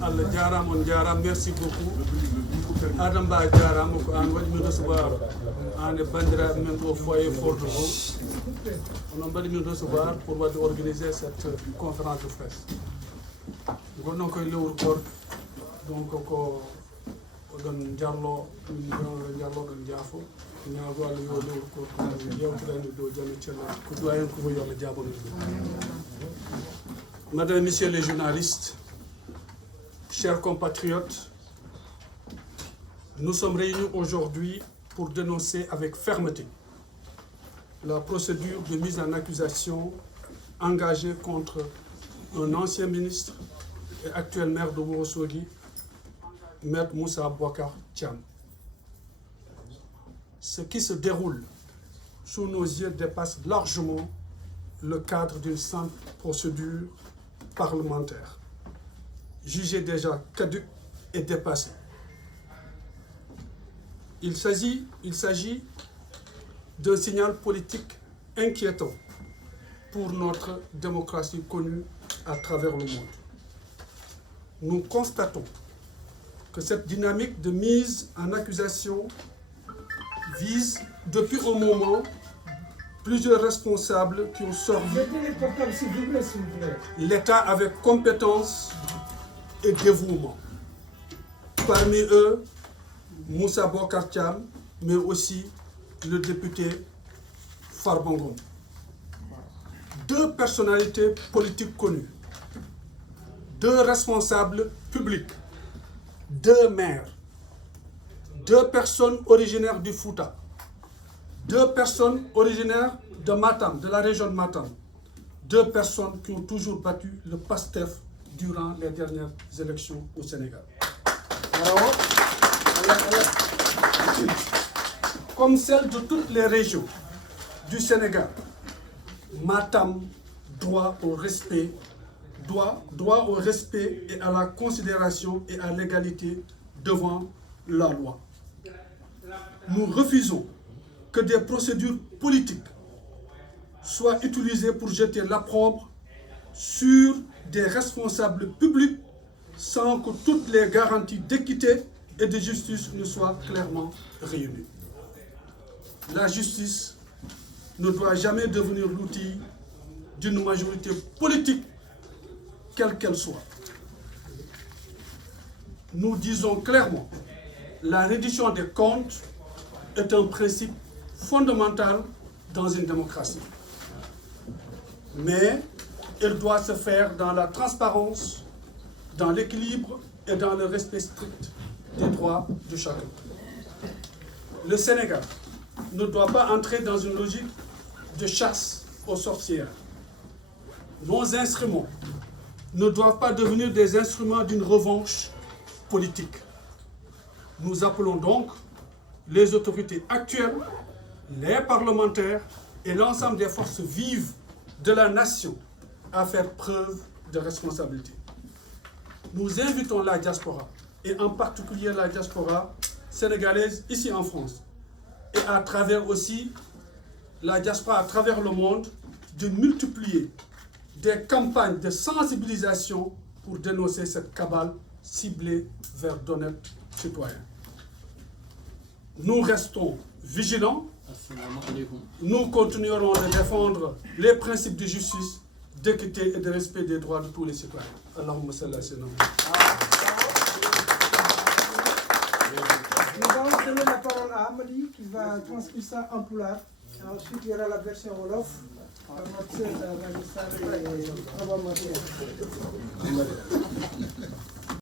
Allah jaram on jaram merci beaucoup Adam Ba jaram ko an wadi mi recevoir en bandira men au foyer Fort de Gaulle on badi mi recevoir pour organiser cette conférence de presse gonno koy lewru kor donc ko don jarlo don jafo ñaago Allah yo lewru kor yewtani do jami cella ko doyen ko yo Allah jabolo. Mesdames et messieurs les journalistes, chers compatriotes, nous sommes réunis aujourd'hui pour dénoncer avec fermeté la procédure de mise en accusation engagée contre un ancien ministre et actuel maire de Ourossogui, Maître Moussa Bocar Thiam. Ce qui se déroule sous nos yeux dépasse largement le cadre d'une simple procédure parlementaire, jugée déjà caduque et dépassée. Il s'agit d'un signal politique inquiétant pour notre démocratie connue à travers le monde. Nous constatons que cette dynamique de mise en accusation vise depuis un moment plusieurs responsables qui ont servi l'État avec compétence et dévouement. Parmi eux, Moussa Bocar Thiam, mais aussi le député Farba Ngom. Deux personnalités politiques connues, deux responsables publics, deux maires, deux personnes originaires du Fouta, deux personnes originaires de Matam, de la région de Matam, deux personnes qui ont toujours battu le PASTEF durant les dernières élections au Sénégal. Comme celle de toutes les régions du Sénégal, Matam doit au respect et à la considération et à l'égalité devant la loi. Nous refusons que des procédures politiques soient utilisées pour jeter l'opprobre sur des responsables publics sans que toutes les garanties d'équité et de justice ne soient clairement réunies. La justice ne doit jamais devenir l'outil d'une majorité politique, quelle qu'elle soit. Nous disons clairement, la reddition des comptes est un principe fondamental dans une démocratie. Mais elle doit se faire dans la transparence, dans l'équilibre et dans le respect strict des droits de chacun. Le Sénégal ne doit pas entrer dans une logique de chasse aux sorcières. Nos instruments ne doivent pas devenir des instruments d'une revanche politique. Nous appelons donc les autorités actuelles, les parlementaires et l'ensemble des forces vives de la nation à faire preuve de responsabilité. Nous invitons la diaspora, et en particulier la diaspora sénégalaise ici en France, et à travers aussi la diaspora à travers le monde, de multiplier des campagnes de sensibilisation pour dénoncer cette cabale ciblée vers d'honnêtes citoyens. Nous restons vigilants. Nous continuerons de défendre les principes de justice, d'équité et de respect des droits de tous les citoyens. Allahumma salli ala sayyidina. Nous allons donner la parole à Amadi qui va transcrire ça en pulaar. Ensuite, il y aura la version Wolof par notre sœur magistrat et